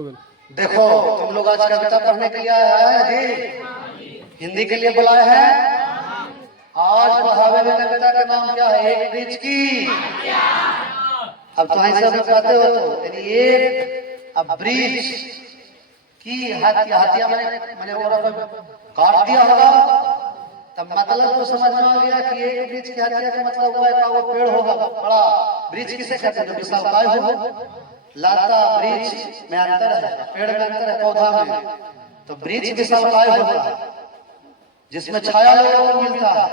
देखो तुम लोग आज कविता पढ़ने के लिए आए हैं जी, हिंदी के लिए बुलाए हैं। आज पढ़ावे में कविता का नाम क्या है? एक ब्रिज की। अब तो ऐसा में कहते हो तो यानी एक अब ब्रिज की हत्या मैंने और काट दिया होगा, तब मतलब तो समझ में आ गया कि एक ब्रिज की हत्या का मतलब हुआ है वो पेड़ होगा बड़ा। ब्रिज किसे कहते हैं? जो विशालकाय हो। लाता ब्रिज में अंतर है, पेड़ में अंतर है, पौधा में। तो ब्रिज विशालकाय होता है जिसमें छाया लोगों को मिलता है।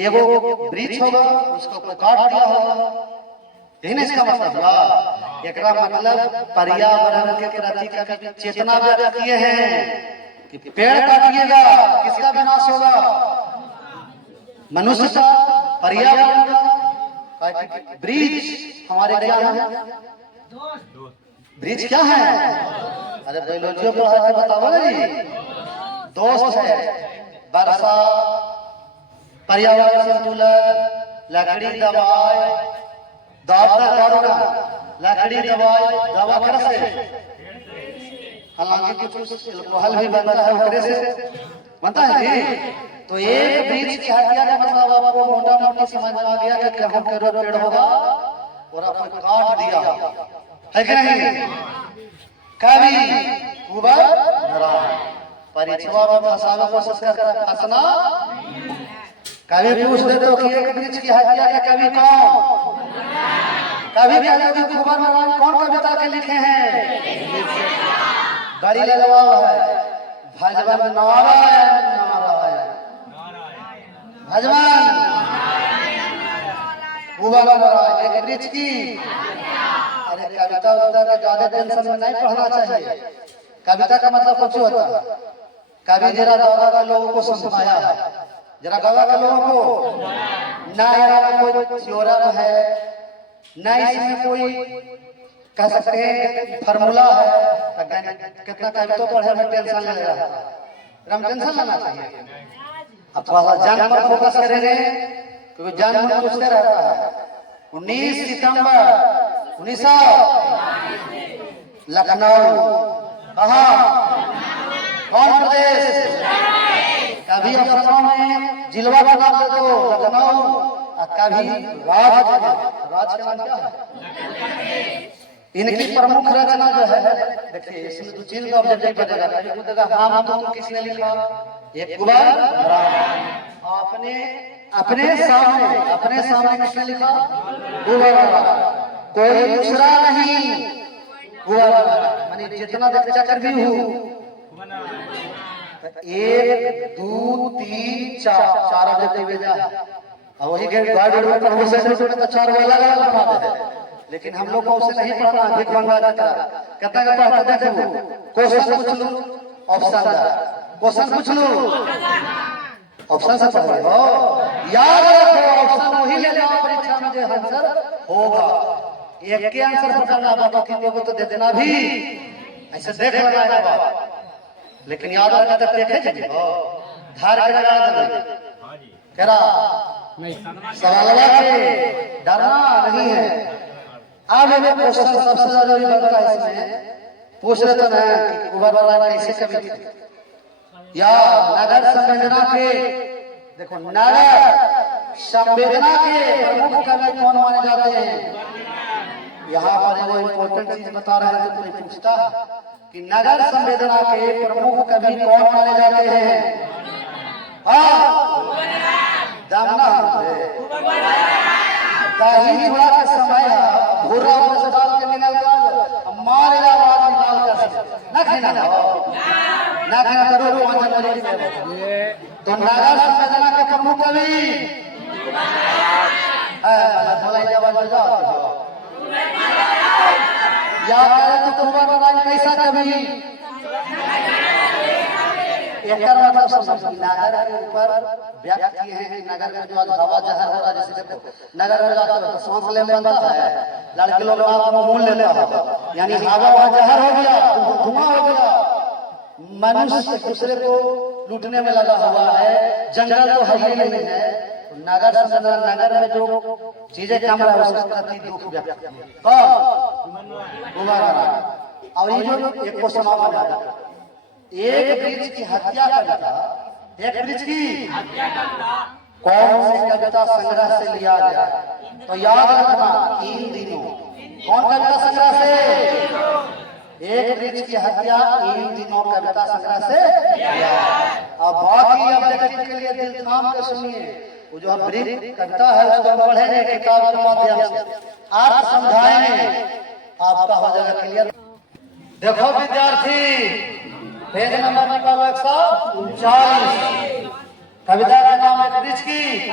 एगो ब्रिज होगा उसको कोई काट दिया होगा, यही ना इसका मतलब हुआ। एकरा मतलब पर्यावरण के प्रति कभी चेतना व्यक्त किए हैं कि पेड़ काटिएगा किसका विनाश होगा? मनुष्य का, पर्यावरण का। ब्रिज हमारे क्या है? ब्रिज क्या है? अरे बायोलॉजी पढ़ा के बताओ ना जी। दोस्त है वर्षा, पर्यावरण संतुलन, लकड़ी दवाई, लकड़ी दवाई दवा कैसे? हालांकि कुछ अल्कोहल भी बनता है ओकरे से बनता है जी। तो एक ब्रिज की हत्या का मतलब आपको मोटा मोटी समझ में आ गया कि कहाँ पेड़ होगा और आपको काट दिया है कि नहीं? कवि कुंवर परीक्षा में फंसाने की कोशिश करता है, फंसना। कभी पूछ दे तो कि एक ब्रिज की हत्या का कवि कौन? कभी कभी कुंवर नारायण कौन कविता के लिखे हैं? बड़ी लाजवाब है। भजवन नारायण नारायण भजवन कुंवर नारायण एक ब्रिज की। अरे कविता उविता का ज्यादा टेंशन में नहीं पढ़ना चाहिए। कविता का मतलब कुछ होता है। कवि जरा गवा का लोगों को समझाया है, जरा गवा का लोगों को ना यहाँ कोई थ्योरम है ना इसमें कोई कह सकते हैं फार्मूला है। कितना कविता पढ़े में टेंशन ले रहा है, हम टेंशन लेना चाहिए। अब थोड़ा जान पर फोकस करेंगे क्योंकि जान में पूछते रहता है। 19 सितंबर 1900 लखनऊ, कहा कौन प्रदेश? कभी अफसरों में जिलवा का नाम दे दो लखनऊ, और कभी राज का नाम क्या है? इनकी प्रमुख रचना जो है, देखिए इसमें दो चीज का ऑब्जेक्टिव बनेगा। कभी पूछेगा हम तुम किसने लिखा? एक कुंवर अपने अपने सामने किसने लिखा? कुंवर। कोई दूसरा नहीं, कुंवर। माने जितना देखते चक्कर भी हूँ 1 2 3 4 ऑब्जेक्टिव भेजा है। और वही के गाइड में हो सकते तो 4 वाला बना दे। लेकिन हम लोग को उसे नहीं पढ़ना, भिख मंगा देता कहता है पढ़ता देखो क्वेश्चन पूछ लो ऑप्शन दा, क्वेश्चन पूछ लो ऑप्शन से पढ़ो हो, याद रखो ऑप्शन वही ले जाओ परीक्षा में जो आंसर होगा। एक के आंसर बताना बाकी लोगों को तो दे देना भी ऐसे देख लगाएगा, लेकिन याद रखना तब देखे जी हो धार के लगा दे करा नहीं सवाल के डरना नहीं है। अब एक क्वेश्चन सबसे जरूरी बनता है इसमें, पूछ रहे थे ना कि कुंवर नारायण कैसे कवि थे या नगर संवेदना के, देखो नगर संवेदना के प्रमुख कवि कौन माने जाते हैं? यहाँ पर वो इम्पोर्टेंट चीज बता रहे हैं तो कोई पूछता कि नगर संवेदना के प्रमुख कवि कौन माने जाते हैं? दामना दही चूड़ा का समय है, भूरा से डाल के निकल कर मारे आवाज निकाल कर ना खाना ना खाना करो तो नगर संवेदना के प्रमुख कवि या तो कुंवर नारायण कैसा कवि? नगर के ऊपर व्यक्त किए हैं। नगर में जो हवा जहर हो रहा है, जैसे देखो नगर में जाते हो तो सांस लेने बनता है, लड़के लोग मूल लेते हैं, यानी हवा वहाँ जहर हो गया, धुआं हो गया। मनुष्य एक दूसरे को लूटने में लगा हुआ है, जंगल तो है ही नहीं है। नगर नगर में जो चीजें कम रहा है उसके प्रति दुख व्यक्त किया। और ये जो एक क्वेश्चन और बना था, एक वृक्ष की हत्या कविता, एक वृक्ष की कौन सी कविता संग्रह से लिया गया? तो याद रखना इन दिनों कौन कविता संग्रह से? एक वृक्ष की हत्या इन दिनों कविता संग्रह से लिया। अब बाकी ऑब्जेक्टिव के लिए दिल थाम के सुनिए, वो जो वृक्ष कविता है उसको हम पढ़ेंगे किताब के माध्यम से, आप समझाएंगे, आपका हो जाएगा क्लियर। देखो विद्यार्थी, पेज नंबर निकालो 139, कविता का नाम है वृक्ष की।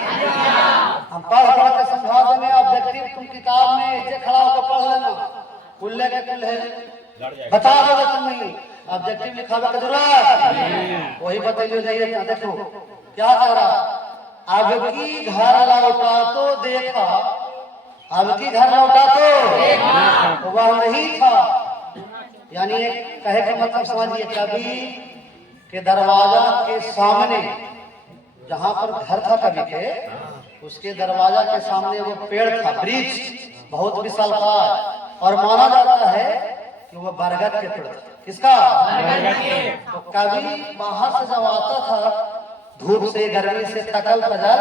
हम पढ़ के समझा देंगे, ऑब्जेक्टिव तुम किताब में इसे खड़ा होकर पढ़ लेना, कुल्ले के कुल्ले बता दो तुम नहीं, ऑब्जेक्टिव लिखावे का जरूरत वही बताइए जाइए। देखो क्या कह रहा, अब की घर लौटा तो देखा, अब की घर लौटा तो वह नहीं था। यानी कहे का मतलब समझिए, कवि के दरवाजा के सामने जहां पर घर था कवि के, उसके दरवाजा के सामने वो पेड़ था, वृक्ष बहुत विशालकाय, और माना जाता है कि वो बरगद के पेड़ था। किसका? तो कवि बाहर से जब आता था धूप से गर्मी से थकल पजल,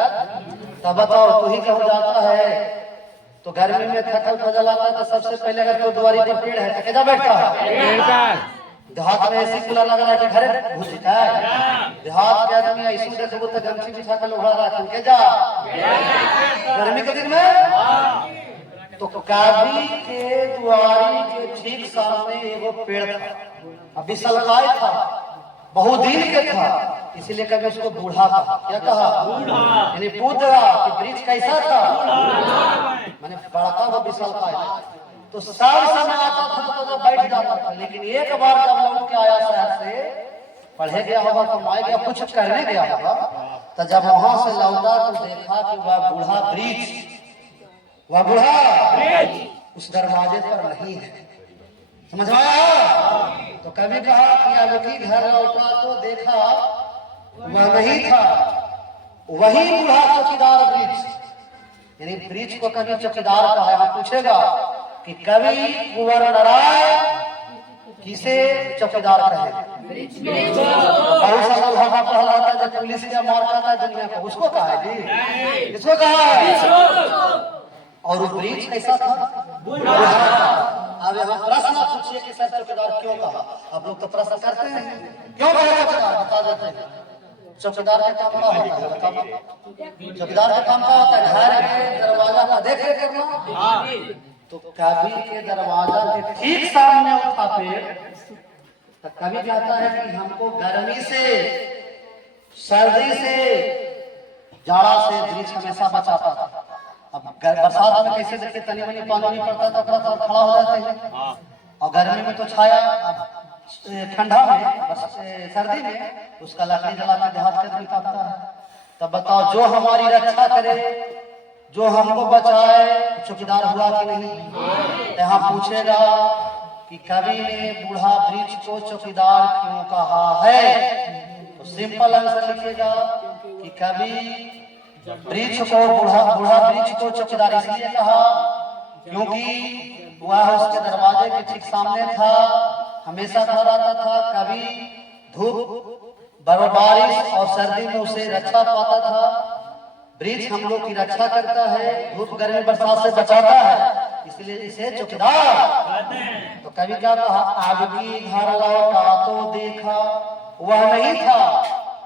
तब बताओ तू ही कहो जाता है, तो गर्मी में थकल पजल आता है तो सबसे पहले अगर कोई द्वारी पर पेड़ है तो कैसा बैठता है? देहात में ऐसी कूलर लग रहा है कि घर घुस जाता है। देहात के आदमी ऐसी देखो तो गमछी बिछा कर उड़ा रहा है, जा गर्मी के दिन में। तो कवि के द्वारी के ठीक सामने एगो पेड़ था, विशालकाय था, बहुदिन के था, इसीलिए कभी उसको बूढ़ा कहा। क्या कहा? यानी पूछा कि वृक्ष कैसा था, मैंने बड़ा वो विशालकाय। तो सब समय आता था तो बैठ जाता था, लेकिन एक बार जब लौट के आया शहर से, पढ़े गया होगा, कमाए गया, कुछ करने गया होगा, तो जब वहां से लौटा तो देखा कि वह बूढ़ा वृक्ष, वह बूढ़ा उस दरवाजे पर नहीं है। समझ आया? तो कभी कहा कि अब की घर लौटा तो देखा वह नहीं था, वही बूढ़ा चौकीदार वृक्ष। यानी वृक्ष को कभी चौकीदार कहा। यहाँ पूछेगा कि कवि कुंवर नारायण किसे चौकीदार कहे? बहुत सारा भाषा पढ़ रहा था जब पुलिस ने मार करता है दुनिया को, उसको कहा है जी, किसको कहा है? और वो वृक्ष कैसा था? अब यहाँ प्रश्न पूछिए कि सर चौकीदार क्यों कहा? आप लोग तो प्रश्न करते हैं, क्यों कहा चौकीदार? बता देते हैं। चौकीदार का काम क्या होता है? चौकीदार का काम क्या होता है? घर के दरवाजा का देख रेख करना। तो कवि के दरवाजा के ठीक सामने उठा पेड़, तो कवि कहता है कि हमको गर्मी से, सर्दी से, जाड़ा से वृक्ष हमेशा बचाता था। अब बरसात में कैसे देखिए तनी मनी पानी नहीं पड़ता तो थोड़ा थोड़ा खड़ा हो जाते हैं, और गर्मी में तो छाया, अब ठंडा में, सर्दी में उसका लकड़ी जला के देहात के आदमी काटता है। तब बताओ जो हमारी रक्षा करे, जो हमको बचाए, चौकीदार हुआ कि नहीं? यहाँ पूछेगा कि कवि ने बूढ़ा वृक्ष को चौकीदार क्यों कहा है? तो सिंपल आंसर लिखिएगा कि कवि वृक्ष को बूढ़ा वृक्ष को चौकीदार इसलिए कहा क्योंकि वह उसके दरवाजे के ठीक सामने था, हमेशा खड़ा रहता था। कभी धूप, बारिश और सर्दी में उसे रक्षा पाता था। वृक्ष हम लोग की रक्षा करता है, धूप गर्मी बरसात से बचाता है, इसलिए इसे चौकीदार। तो कभी क्या कहा? आग की घर लौटा तो देखा वह नहीं था,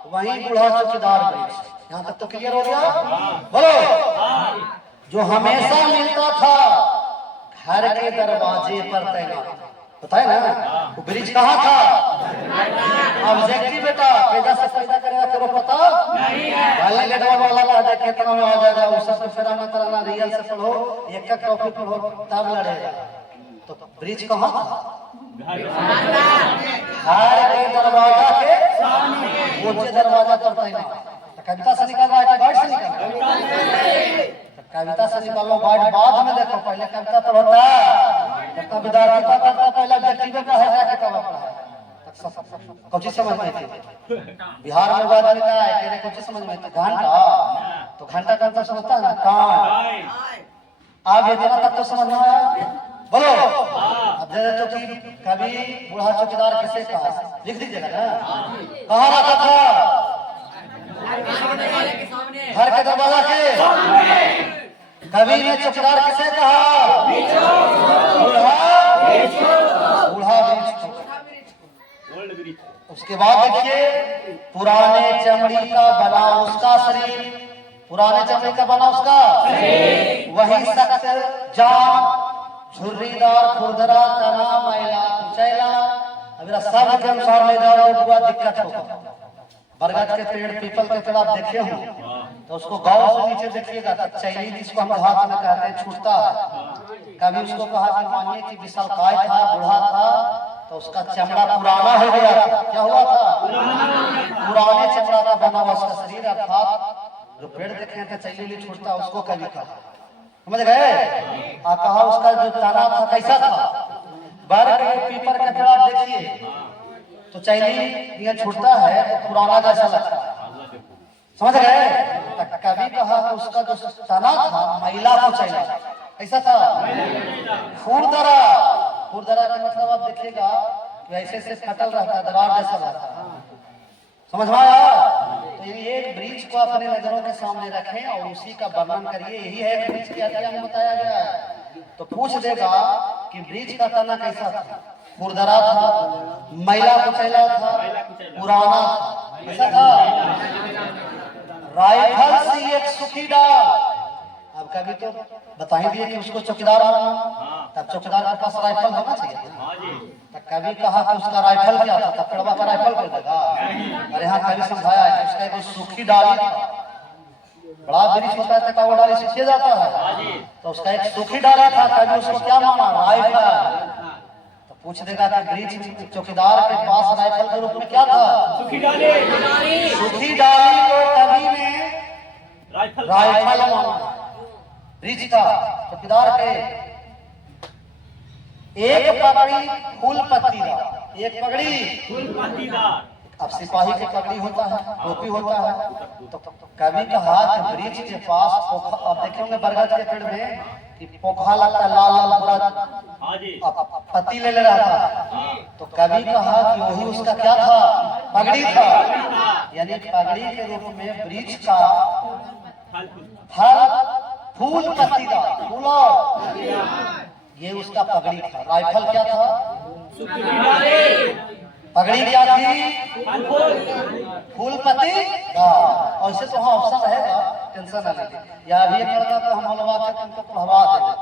वही बूढ़ा चौकीदार वृक्ष। यहाँ तक तो क्लियर हो गया? बोलो। जो हमेशा मिलता था घर के दरवाजे पर तैनात, बताए ना, वो वृक्ष कहाँ था? ऑब्जेक्टिव बेटा कैसा से पैदा करेगा तेरे पता नहीं है। पहले गेटवा वाला का देख कितना में आ जाएगा, उस सब फेरा मत रहना, रियल से पढ़ो, एक एक टॉपिक पढ़ो तब लड़ेगा। तो वृक्ष कहाँ था? घर के दरवाजा के सामने, ऊंचे दरवाजा पर तैनात। कविता से निकाल रहा है कि वर्ड से निकाल रहा है? कविता से निकालो, वर्ड बाद में देखो, पहले कविता तो होता है। कितना विद्यार्थी का करता पहले ऑब्जेक्टिव का है किताब पढ़ा कुछ समझ में थी। बिहार में बात नहीं करा है, कुछ समझ में तो घंटा समझता है ना, कान। अब इतना तक तो समझ में आया। बोलो। अब जैसे तो कि कभी बूढ़ा चौकीदार किसे कहा, लिख दीजिएगा ना। कहाँ रहता था? घर के दरवाजा के। कभी ने चौकीदार किसे कहा? बूढ़ा वृक्ष। उसके बाद देखिए, पुराने चमड़ी का बना उसका शरीर, पुराने चमड़ी का बना उसका वही सख्त जान, झुर्रीदार, खुरदरा, तना, मैला, कुचैला। अब सब के अनुसार ले जाओ बुआ दिक्कत होगा। बरगद के पेड़, पीपल के पेड़ आप देखे हो तो उसको गांव से नीचे देखिएगा तो चैली जिसको हम हाथ में कहते हैं छूटता है। कभी उसको कहा कि मानिए कि विशालकाय था, बूढ़ा था, तो उसका चमड़ा पुराना हो गया था। क्या हुआ था? पुराने चमड़ा का बना हुआ उसका शरीर, अर्थात जो पेड़ देखे थे चैली छूटता, उसको कभी कहा। समझ गए? कहा उसका जो तना था कैसा था? बरगद पीपल का पेड़ आप देखिए तो चैली ये छूटता है तो पुराना जैसा लगता है। समझ गए? कभी कहा कि उसका जो तना था मैला कुचैला, ऐसा था खुरदरा। खुरदरा का मतलब आप देखिएगा कि ऐसे से फटल रहता है, दरार जैसा रहता है। समझ में आया? तो ये एक वृक्ष को अपने नजरों के सामने रखें और उसी का वर्णन करिए। यही है वृक्ष की अध्याय में बताया गया है। तो पूछ देगा कि वृक्ष का तना कैसा था? खुरदरा था, मैला कुचैला था, पुराना था। कैसा था? राइफल से एक सुखी डाल। अब कभी तो बता ही दिए कि उसको चौकीदार माना, तब चौकीदार के पास राइफल होना चाहिए। तब कभी कहा कि उसका राइफल क्या था? तब पेड़वा का राइफल कर देगा। अरे हाँ, कभी समझाया है कि उसका एक सूखी डाली था। बड़ा वृक्ष होता है तो वो डाली सूखी जाता है, तो उसका एक सूखी डाली था। कभी उसको क्या माना? राइफल। तो पूछ देगा कि वृक्ष चौकीदार के पास राइफल के रूप में क्या था? सूखी डाली। सूखी डाली को कभी ने राइफल माना। वृक्ष का चौकीदार के एक पगड़ी फूल पत्तीदार, एक पगड़ी फूल पत्तीदार। अब सिपाही की पगड़ी होता है, टोपी होता है। तो कभी कहा कि वृक्ष के पास अब देखेंगे बरगद के पेड़ में कि पोखा लगता है, लाल लाल पूरा पत्ती ले रहा था। तो कभी कहा कि वही उसका क्या था? पगड़ी था। यानी पगड़ी के रूप में वृक्ष का फल फूल पत्तीदार, फूल, ये उसका पगड़ी था। राइफल क्या था? पगड़ी क्या थी? फूल पत्तीदार। और इसे तो हाँ ऑप्शन रहेगा, टेंशन ना लीजिए। या अभी करता तो हम हलवा के तुमको पढ़वा देंगे।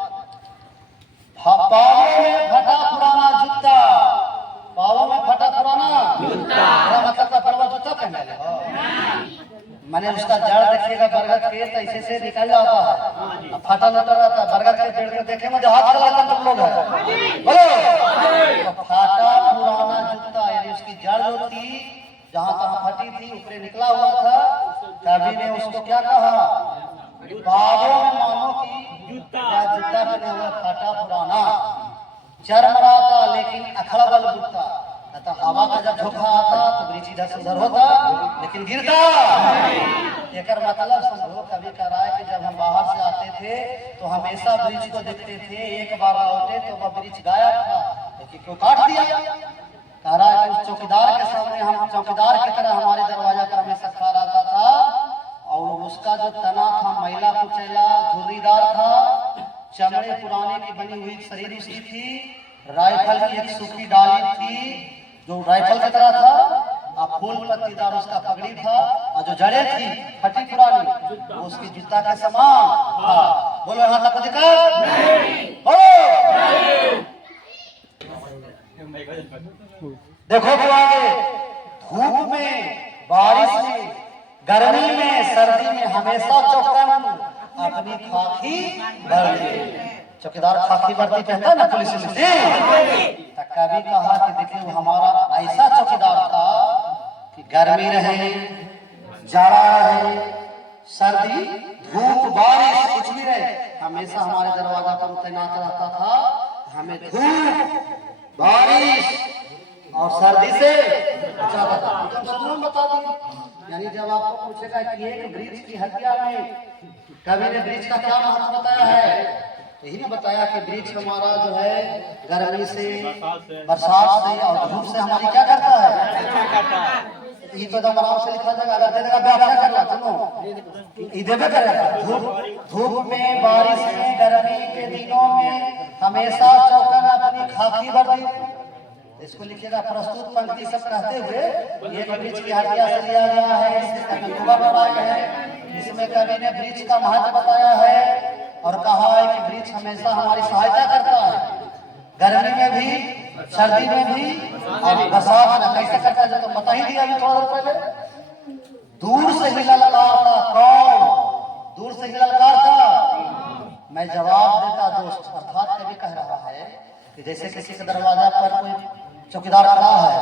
पावों में फटा पुराना जूता, पावों में फटा पुराना जूता मतलब का परवा जूता पहने ले। मैंने उसका जड़ देखिएगा बरगद के तो ऐसे से निकल जाता है, अब फटा लटा रहता है। बरगद के पेड़ को देखे में हाथ चलाता तुम लोग है बोलो। तो फटा पुराना जूता यानी उसकी जड़ जो थी जहां तहां फटी थी, ऊपरे निकला हुआ था। कवि ने उसको क्या कहा? बाबों में मानो की जूता बने हुआ फटा पुराना, चरम रहा था लेकिन अखड़ा बल बुता। हवा का जब झोंका आता तो वृक्ष इधर से उधर होता लेकिन गिरता। एक मतलब समझो, कभी कह रहा है कि जब हम बाहर से आते थे तो हमेशा वृक्ष को देखते थे, एक बार लौटे तो वह वृक्ष गायब था, लेकिन क्यों काट दिया? कह रहा है कि उस चौकीदार के सामने हम चौकीदार की तरह हमारे दरवाजा पर हमेशा खड़ा रहता था और उसका जो तना था मैला कुचैला झुर्रीदार था, चमड़े पुराने की बनी हुई शरीर उसकी थी, राइफल की एक सूखी डाली थी जो राइफल की तरह था, और फूल पत्तीदार उसका पगड़ी था, और जो जड़ें थी फटी पुरानी वो उसकी जूता के समान था। बोलो यहाँ तक दिक्कत नहीं? देखो तो आगे धूप में, बारिश में, गर्मी में, सर्दी में हमेशा चौकन अपनी खाकी वर्दी। चौकीदार खाकी वर्दी पहनता ना पुलिस में। कभी कहा कि देखिए वो हमारा ऐसा चौकीदार था कि गर्मी रहे, जाड़ा रहे, सर्दी, धूप, बारिश कुछ भी रहे, हमेशा हमारे दरवाजा पर तैनात रहता था। हमें धूप, बारिश और सर्दी से बचाता था। बता दिए। यानी जब आपको पूछेगा कि एक वृक्ष की हत्या में कवि ने वृक्ष का क्या महत्व बताया है यही ने बताया कि वृक्ष हमारा जो है गर्मी से, बरसात से और धूप से हमारी क्या करता है। ये तो एकदम आराम से लिखा जाएगा, अगर देने का व्याख्या करना सुनो, ये देवे करेगा। धूप में, बारिश में, गर्मी के दिनों में हमेशा चौकन अपनी खाकी भरती। इसको लिखिएगा। प्रस्तुत पंक्ति सब कहते हुए एक वृक्ष की हत्या से लिया गया है, इसमें कवि युवा बनाए हैं, इसमें कवि ने वृक्ष का महत्व बताया है और कहा है कि वृक्ष हमेशा हमारी सहायता करता है, गर्मी में भी, सर्दी में भी और बरसात में। कैसे करता है तो बता ही दिया अभी थोड़ा देर पहले। दूर से ही ललकारता, कौन दूर से ही ललकारता, मैं जवाब देता दोस्त। अर्थात कवि कह रहा है कि जैसे किसी के दरवाजा पर कोई चौकीदार खड़ा है,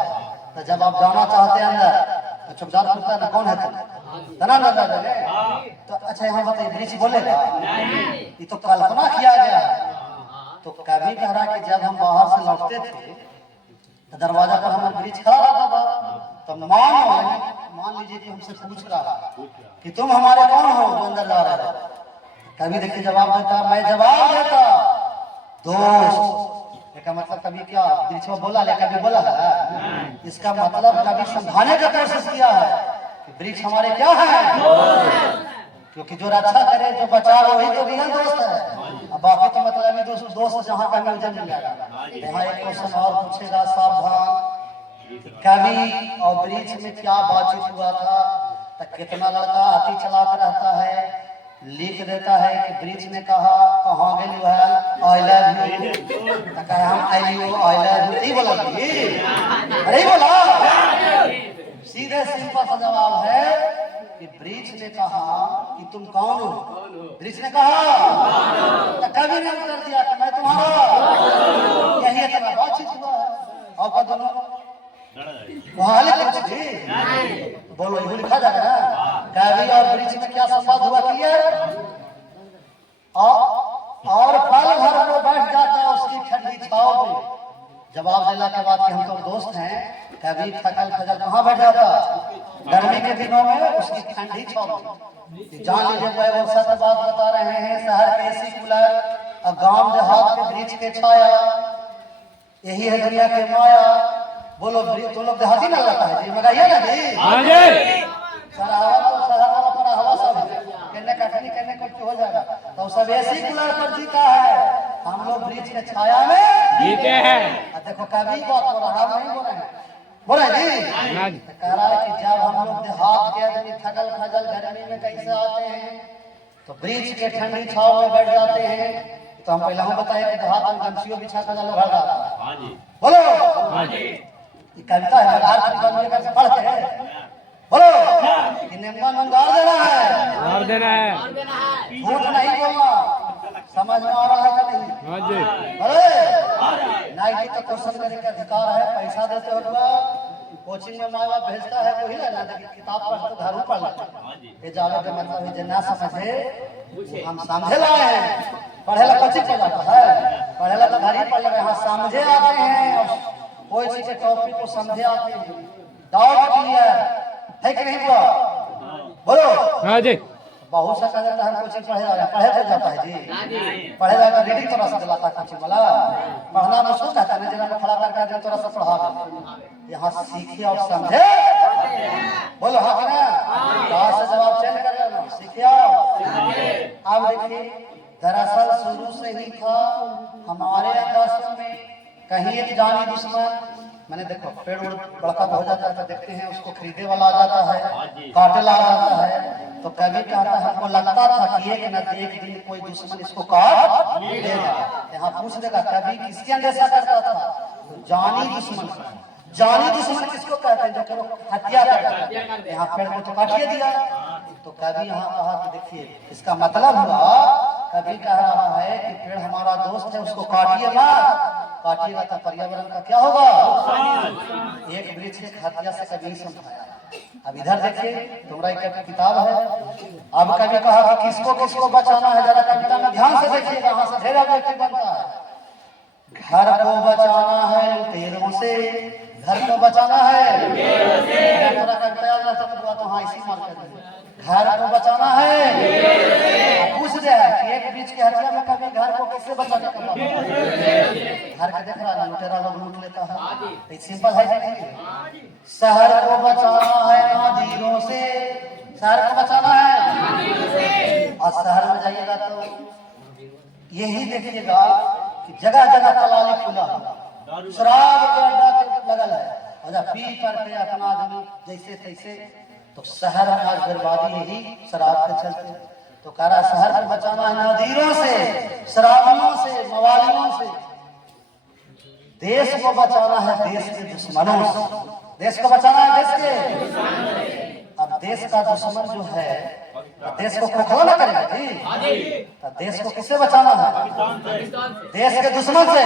तो जब आप जाना चाहते हैं अंदर तो चौकीदार पूछता है ना कौन है तुम, ना लगा देंगे तो अच्छा यहाँ बताइए वृक्ष बोलेगा? ये तो कल्पना किया गया है। तो कभी कह रहा कि जब हम बाहर से लौटते थे तो दरवाजा पर हमारा वृक्ष खड़ा रहता था, तो मान लीजिए कि हमसे पूछ रहा कि तुम हमारे कौन हो जो अंदर जा रहे हो। कभी देखिए जवाब देता, मैं जवाब देता दोस्त। इसका मतलब कभी क्या वृक्ष में बोला, कभी बोला है? इसका मतलब कभी समझाने का कोशिश किया है कि वृक्ष हमारे क्या है, क्योंकि जो रक्षा करे, जो बचावे, वही तो रियल दोस्त है। अब बाकी तो मतलब दोस्त जहाँ का मुझे मिल जाएगा। यहाँ एक क्वेश्चन और पूछेगा, सावधान। कवि और वृक्ष में क्या बातचीत हुआ था? तो कितना लड़का हाथी चलाकर रहता है, लिख देता है कि वृक्ष ने कहा कहाँ गई है आई लव यू, तो कहा हम आई यू आई लव यू, नहीं बोला अरे बोला। सीधे सिंपल सा जवाब है कि वृक्ष ने कहा कि तुम कौन हो। वृक्ष ने कहा, तो कवि ने उत्तर दिया कि मैं तुम्हारा। यही इतना बातचीत हुआ है। और क्या दोनों वहां बोलो, ये लिखा जाएगा ना। कवि और वृक्ष में क्या संवाद हुआ क्लियर? और पल भर वो बैठ जाता है उसकी ठंडी छाव में। जवाब दिला के बाद कि हम तो दोस्त हैं, कभी थकल खजल कहाँ बैठ जाता? गर्मी के दिनों में उसकी ठंडी छाव में। जान लीजिए वो सत्य बात बता रहे हैं। शहर के एसी कूलर और गांव देहात के वृक्ष के छाया, यही है दुनिया के माया। बोलो तो लोग देहाती ना लगता है जी, मगाइए ना जी। हाँ जी। सराहवा तो सराहवा पर हवा सब कहने कटनी कहने कुछ हो जाएगा, तो सब एसी कूलर पर जीता है। हम लोग वृक्ष के छाया में जीते हैं। देखो कभी बात हो रहा नहीं बोल रहे हैं, बोल रहे जी। कह रहा है कि जब हम लोग देहात के आदमी थकल खजल गर्मी में कैसे आते हैं तो वृक्ष के ठंडी छाव में बैठ जाते हैं। तो हम पहले हम बताए कि देहात में गमछियों बिछा कर लोग भर जाता है। बोलो कविता है, पढ़ते हैं। बोलो निम्न गाड़ देना है, झूठ नहीं बोलना। समझ में आ रहा है कि नहीं? अरे नाइटी तो क्वेश्चन करने का अधिकार है। पैसा देते हो कोचिंग में माँ बाप भेजता है वही ना, किताब पढ़ तो घर पढ़ लेते। ये जावे का मतलब है ना समझे हम समझे लाए हैं। पढ़े ला कोचिंग पे जाता है, पढ़े ला तो घर ही पढ़ ले। हाँ समझे आते हैं और कोई चीज के टॉपिक को समझे आते हैं। डाउट क्लियर है कि नहीं हुआ? बोलो हाँ जी। बहुत सा कहता है कोचिंग पढ़े तो जाता है जी, पढ़े जाकर रीडिंग थोड़ा सा दिलाता है कोचिंग वाला। पढ़ना मुश्किल कहता है, जरा में खड़ा करके थोड़ा सा पढ़ा दे। यहाँ सीखिए और समझे। बोलो हाँ कि ना? कहाँ से जवाब चेंज कर लेना, सीखिए। अब देखिए दरअसल शुरू से ही था हमारे अंदाज में कहीं एक जानी दुश्मन। मैंने देखो पेड़ बड़का हो जाता है तो देखते हैं उसको खरीदे वाला आ जाता है, काटे ला आता है। तो कभी कहता है हमको लगता था कि एक न एक दिन कोई दुश्मन इसको काट लेगा। यहाँ पूछ देगा कभी किसके अंदेशा करता था? तो जानी दुश्मन। जानी दुश्मन किसको कहते हैं? जो हत्या करता है। यहाँ पेड़ को तो काटिए दिया। तो कभी यहाँ कहा कि देखिए इसका मतलब हुआ, कभी कह रहा है कि पेड़ हमारा दोस्त है उसको काटिए ना, काटिएगा तो पर्यावरण का क्या होगा? एक वृक्ष एक हत्या से कभी समझाया। अब इधर देखिए तुम्हारा एक किताब है। अब कभी कहा कि किसको किसको बचाना है, जरा कविता में ध्यान से देखिएगा, वहां से ढेर ऑब्जेक्टिव बनता है। घर को बचाना है लुटेरों से, घर को बचाना है थोड़ा कविता याद रहता तो हाँ इसी मार कर घर को बचाना है। पूछ दे कि एक बीच के हटिया में कभी घर को किससे बचा के कमा घर का देख रहा लुटेरा लोग लूट लेता है। सिंपल है कि नहीं? शहर को बचाना है नादीरों से, शहर को बचाना है। और शहर में जाइएगा तो यही देखिएगा कि जगह जगह तलाली खुला, शराब के अड्डा लगल है, और जब पी करके अपना आदमी जैसे तैसे, तो शहर में आज बर्बादी यही शराब के चलते। तो कह रहा शहर को बचाना है नादीरों से, शराबियों से, मवालियों से। देश को बचाना है देश के दुश्मनों से। देश को बचाना है देश के। अब देश का दुश्मन जो है देश को खोखला ना करेगा जी। तो देश को किससे बचाना है? देश के दुश्मन से।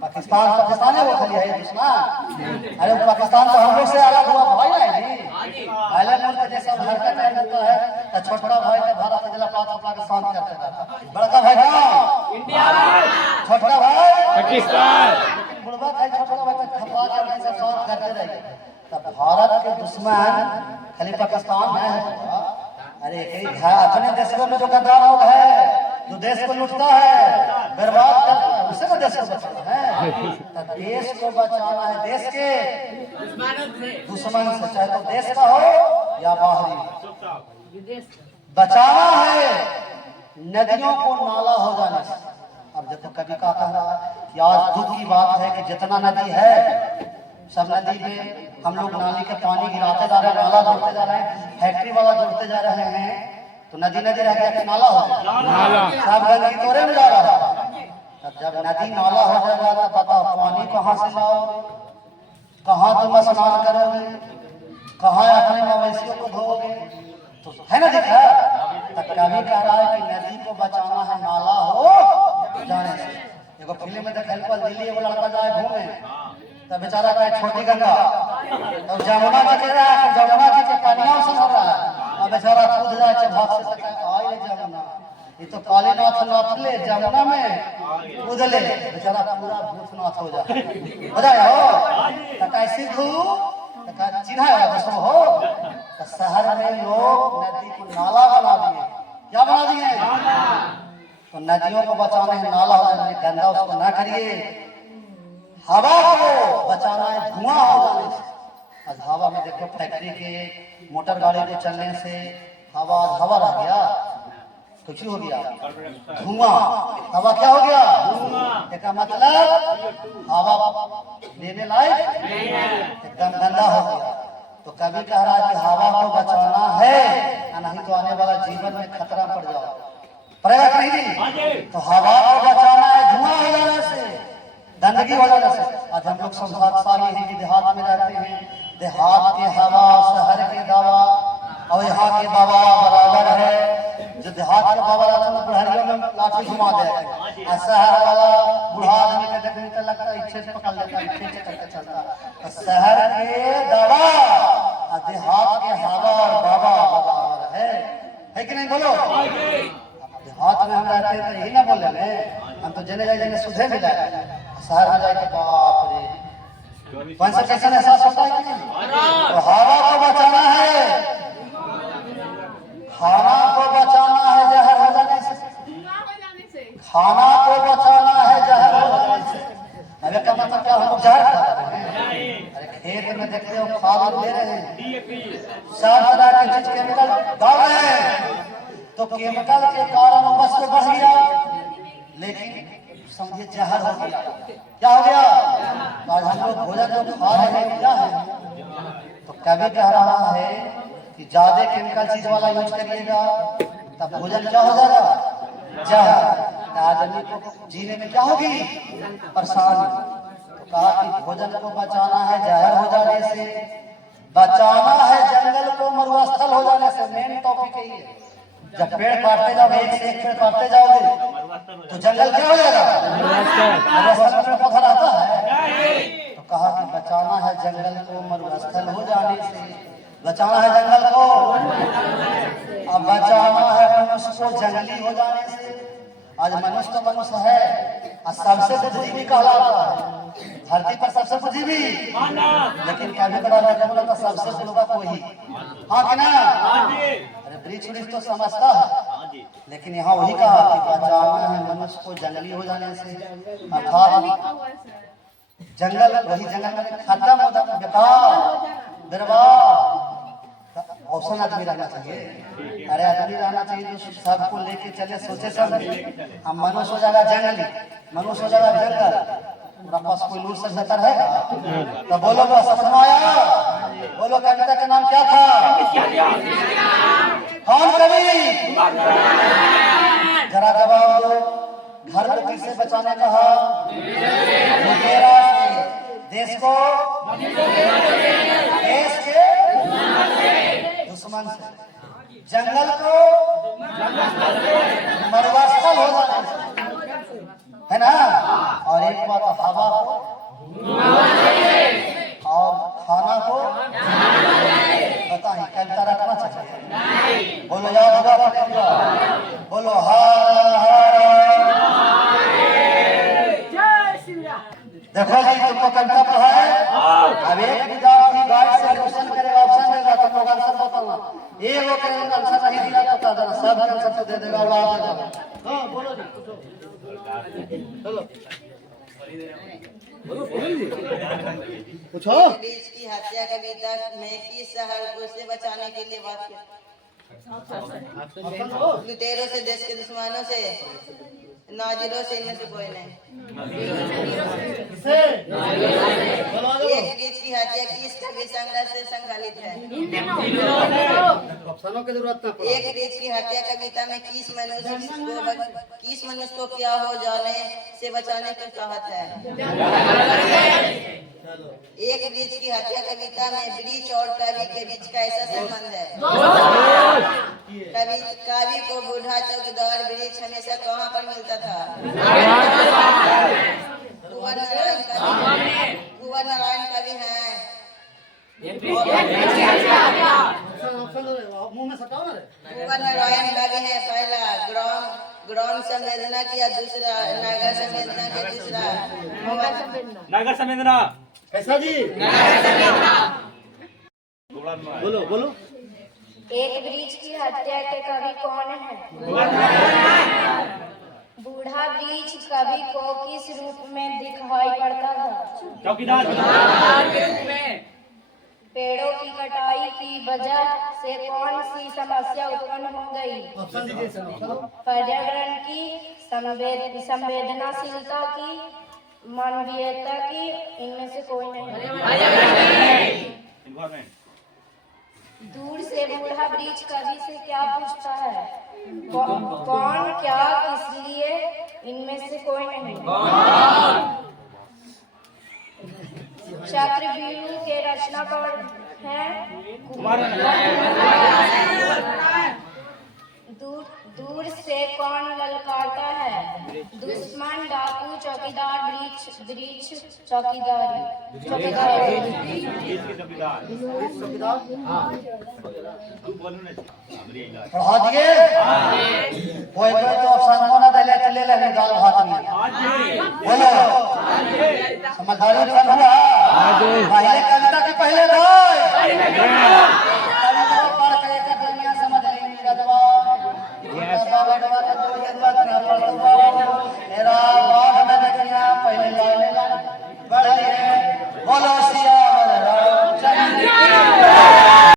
पाकिस्तान है वो खाली है दुश्मन। अरे पाकिस्तान तो हम लोग से अलग हुआ भाई है जी। पहले मुल्क जैसा हरकत नहीं होता है तो छोटा भाई का भारत के जिला पाकिस्तान करते था, बड़का भाई कहाँ? इंडिया, छोटा भाई पाकिस्तान। बुढ़वा भाई छोटा भाई तक खपा करने से साथ करते रहे। तब भारत के दुश्मन खाली पाकिस्तान में है। अरे अपने देशों में जो गद्दार लोग है, जो देश को लूटता है, बर्बाद करता है, उसे तो देश को बचाना है। तो देश को बचाना है देश के दुश्मन से, चाहे तो देश का हो या बाहरी। बचाना है नदियों को नाला हो जाने से। अब देखो कभी का कह रहा है कि आज दुख की बात है कि जितना नदी है सब नदी में हम लोग नाली के पानी गिराते जा रहे हैं, नाला जोड़ते जा रहे हैं, फैक्ट्री वाला जोड़ते जा रहे हैं, तो नदी नदी रह गया कि नाला हो गया, सब गंदगी तोड़े में जा रहा है। तब जब नदी नाला हो जाएगा तो बताओ पानी कहाँ से लाओगे, कहाँ तुम स्नान करोगे, कहाँ अपने मवेशियों को धोगे? तो है ना दिखा। तब कभी कह रहा है कि नदी को बचाना है नाला हो जाने से। देखो फिल्म में देखा दिल्ली वो लड़का जाए घूमे, तब बेचारा का छोटी गंगा, तब जमुना जी के जमुना जी के पानियों से हो रहा है, अब बेचारा कूद जाए भाग से आई जमुना, ये तो कालीनाथ नाथ ले जमुना में कूद ले, बेचारा पूरा भूतनाथ हो जाए। बताया हो कैसी चिन्हा है हो। तो शहर में लोग नदी को नाला बना दिए। क्या बना दिए? तो नदियों को बचाना है नाला हो जाए, गंदा उसको ना करिए। हवा को बचाना है धुआं हो जाने से। आज हवा में देखो फैक्ट्री के मोटर गाड़ी के चलने से हवा रह गया, कुछ हो गया धुआं। हवा क्या हो गया? इसका मतलब हवा लेने लायक एकदम गंदा हो गया। तो कभी कह रहा है कि हवा को बचाना है, नहीं तो आने वाला जीवन में खतरा पड़ जाओ, पड़ेगा नहीं। तो हवा को बचाना है धुआं हो जाने से, गंदगी हो जाने से। आज हम लोग सौभाग्यशाली हैं कि देहात में रहते हैं, देहात के हवा शहर के दवा, और यहाँ के बाबा बराबर है। जो देहात के बाबा रहता है बुढ़ारियों में लाठी घुमा देगा, शहर वाला बूढ़ा आदमी के देखने तो लगता है इच्छे से पकड़ लेता है, इच्छे से करके चलता है। शहर के दवा और देहात के हवा और बाबा बराबर है कि नहीं? बोलो। देहात में हम रहते हैं तो यही ना बोले में, हम तो जने जाए सुधे मिला है। शहर में जाए तो बाप रे कौन सा कैसा एहसास होता है कि नहीं? तो हवा को बचाना है, खाना को बचाना है जहर हो जाने से, खाना को बचाना है जहर हो जाने से। अरे क्या मतलब क्या हम लोग जहर खा रहे हैं? अरे खेत में देखते हो खाद दे रहे हैं, सब तरह के चीज केमिकल डाल रहे हैं, तो केमिकल के कारण उमस तो बढ़ गया, लेकिन समझिए जहर हो गया। क्या हो गया? आज हम लोग भोजन जो खा रहे हैं क्या है? तो कभी कह रहा है कि ज्यादा केमिकल चीज वाला यूज करिएगा तब भोजन क्या हो जाएगा? जहर। आदमी को जीने में क्या होगी? परेशानी। तो कहा कि भोजन को बचाना है जहर हो जाने से, बचाना है जंगल को मरुस्थल हो जाने से। मेन टॉपिक यही है। जब पेड़ काटते जाओगे, एक से एक पेड़ काटते जाओगे तो जंगल क्या हो जाएगा? मरुस्थल में पौधा रहता है। तो कहा कि बचाना है जंगल को मरुस्थल हो जाने से, बचाना है जंगल को, अब बचाना है मनुष्य को जंगली हो जाने से। आज मनुष्य तो मनुष्य है और सबसे बुद्धिजीवी कहलाता है धरती पर, सबसे बुद्धिजीवी, लेकिन कभी कभार तो सबसे बुद्धि कोई। हाँ कि ना? अरे वृक्ष तो समझता है लेकिन यहाँ वही कहा कि बचाना है मनुष्य को जंगली हो जाने से, अर्थात जंगल वही जंगल में खत्म हो जाता, बेकार बर्बाद। औसन आदमी रहना चाहिए, अरे आदमी रहना चाहिए जो सबको लेके चले, सोचे समझे। हम मनुष्य हो जाएगा जंगली, मनुष्य हो जाएगा जंगल, पास कोई नूर से बेहतर है? तो बोलो बस समझ में आया? बोलो कविता का नाम क्या था? कौन कवि? जरा जवाब दो। घर को किससे बचाने कहा? मुकेरा से। देश को? देश के दुश्मन से। जंगल को मरुस्थल हो जाने से, है ना? और एक बात हवा को और खाना को पता ही कविता रखना चाहिए। बोलो याद होगा, बोलो देखो जी तुमको कविता पढ़ा है। अब एक विद्यार्थी गाइड से क्वेश्चन करेगा, ऑप्शन देगा, तुम लोग आंसर बताना। एक वो करेगा आंसर नहीं दिया तो बता देना, सब आंसर तो दे देगा। हां बोलो जी, चलो बोलो जी पूछो। बीच की हत्या कविता में किस शहर को से बचाने के लिए बात की? लुटेरों से, देश के दुश्मनों से, नाजिरों से, इनमें से कोई नहीं। एक बीच की हत्या किस कवि संग्रह से संकलित है? एक बीच की हत्या कविता में किस मनुष्य को क्या हो जाने से बचाने की चाहत है? एक बीच की हत्या कविता में वृक्ष और कवि के बीच कैसा संबंध है? कवि को बूढ़ा चौकीदार वृक्ष हमेशा कहाँ पर मिलता था? कुंवर नारायण कवि हैं। कुंवर नारायण कवि है। पहला ग्राम संवेदना किया, दूसरा नगर संवेदना किया, तीसरा नगर संवेदना। कैसा जी? बोलो बोलो। एक वृक्ष की हत्या के कवि कौन है? बूढ़ा वृक्ष कवि को किस रूप में दिखाई पड़ता था? चौकीदार। पेड़ों की कटाई की वजह से कौन सी समस्या उत्पन्न हो गई? पर्यावरण की, संवेदनशीलता की, मानवीयता की, इनमें से कोई नहीं। दूर से बूढ़ा वृक्ष कवि से क्या पूछता है? कौन, क्या, किस लिए, इनमें से कोई नहीं। चक्रव्यूह के रचनाकार हैं? दूर से कौन ललकारता है? दुश्मन, डाकू, चौकीदार, वृक्ष, चौकीदारी। पढ़ा दिए? कोई तो ऑप्शन को ना दे ले ले दाल भात में। बोलो समझदारी हुआ। पहले कविता की पहले